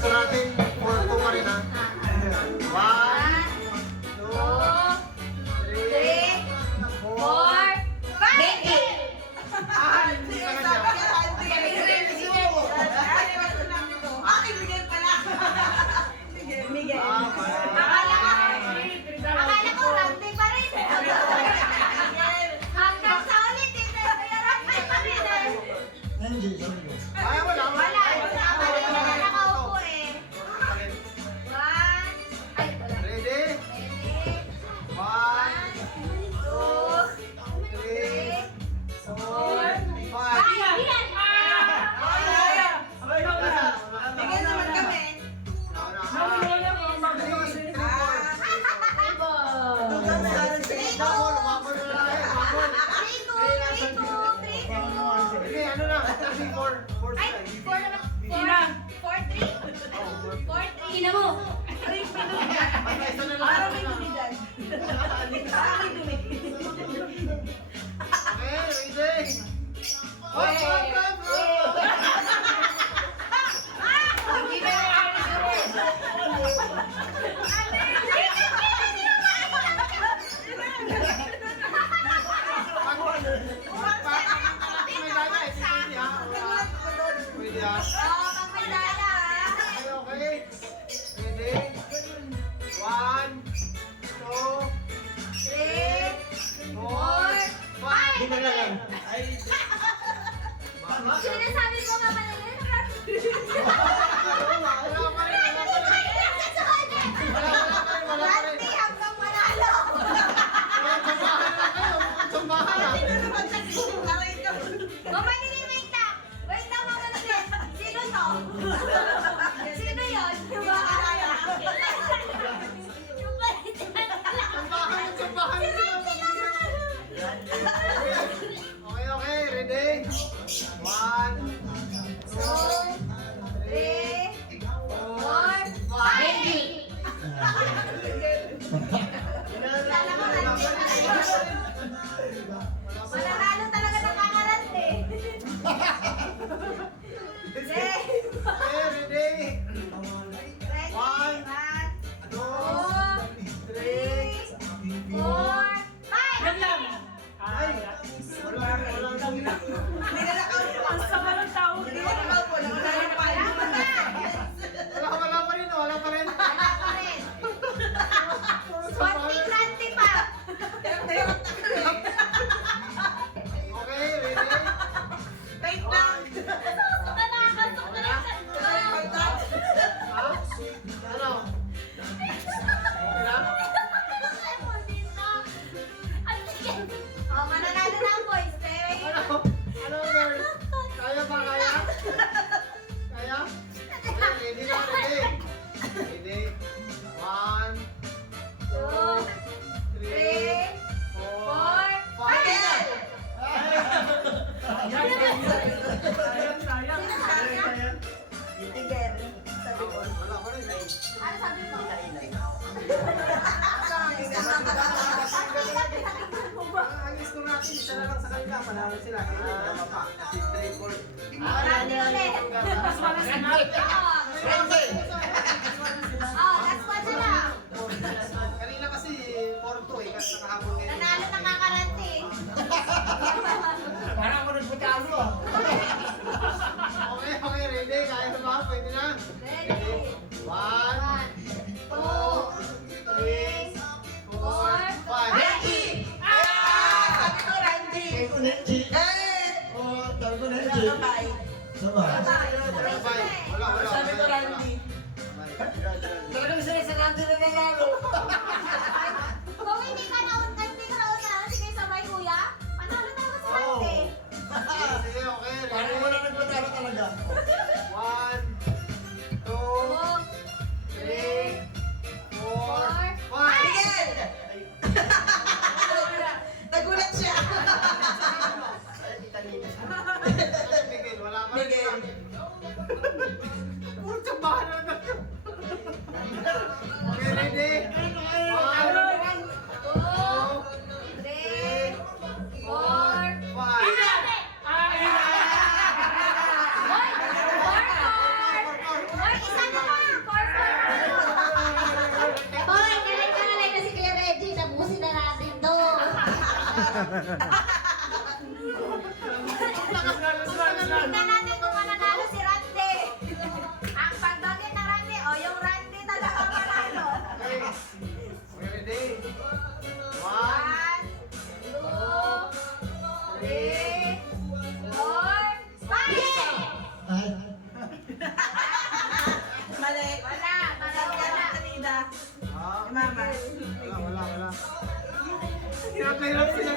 gusto natin, 4-2 pa rin ha. 1, 2, 3, 4, 5! Hindi ka na siya. Miguel. Akala ko Randy pa rin. Hanggang sa ulit, hindi. Kaya Randy pa rin eh. Ay, wala. Wala. Ako rin na nakaupo eh. Ready? Ready? 1, 2, 3, 4, 5. 5. Bigyan naman kami. Ina mo! Parang may dumidad. Parang may dumidad. Oo, pang may dala Okay. Ready? 1, 2, 3, 4, 5! Sinasabi mo nga pala yun? Randy hanggang manalo! Mamali, wait lang! Wait lang mga natin! Sino to? Sino yun? Yung bahay. Yung bahay. Okay, ready? 1, 2, 3, 4, 5! Mananalo talaga ng kakarat eh. Ready? Ready? 1, 2, 3, 4, 5! Ay! Wala. Hindi na nakaupo. Ang sama ng tao. Hindi na nakaupo. Wala na pa. Wala pa rin. Wala pa rin. Konti-kanti pa. Okay, ready? Wait lang. Susok na nakakasok na lang sa Ha? Ano? Okay na? Oh, mananalo na ang boys. Ano? Ano, girl? Kaya ba? Kaya? Kaya? Ready na, ready? Ready? 1, 2, 3, 4, 5! Tiger. Sabi ko. Wala pa rin. Ano sabi mo? Agis ko natin, isa na lang sa kanila. Panalo sila. Kanina pa. Kasi 3-4. Randy ulit. Oh, last one na lang. Kanina kasi 4-2 eh. Kasi nakahabol ngayon. Nanalo ng kakarante. Parang ako nagputalo ah. Okay, ready? Kaya na ba? Pwede na? Ready? 1, 1, 2, 3, 4, 5. Ready! Sabi ko, Randy. Kaya ko Nenji. Eh! Oh, sabi ko Nenji. Sabay. Sabay. Sabay. Wala. Sabi ko, Tingnan natin kung mananalo si Randy. Ang pagdagit ng Randy, o yung Randy talaga manalo. Ready? 1, 1, 2, 3, 4, 5! Mali. Wala, Kaya wala. kanina. Ah, Mama. wala. Hirap na hirap sila.